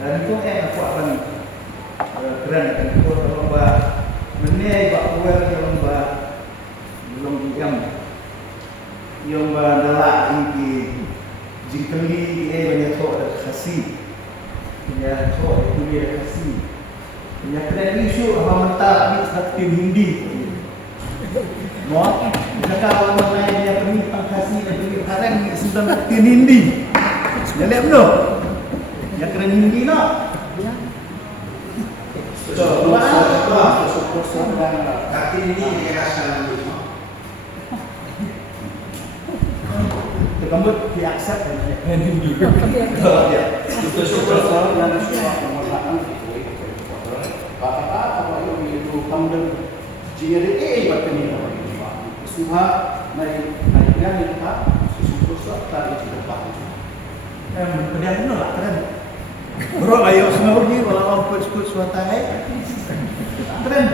Dan itu aku akan keren akan kurang lomba menilai bak kuat lomba yang adalah ini jikali banyak soal khasi ya soal itu dia khasi yang kena isu apa mata ni seperti Hindi mau jika orang lain dia peminta khasi dan sekarang sudah seperti Hindi lihat belum yang kena Hindi nak betul dan kaki ini dikasihkan kamu diakses dan Hindi. Ya. Itu syukur dan syukur pemerintahan itu. Apa itu kamu jadi bertemu. Semua naiknya kita syukur tadi tidak paham. Kemudian lah keren. Bro, ayo semua ni walau apa ikut suatu keren.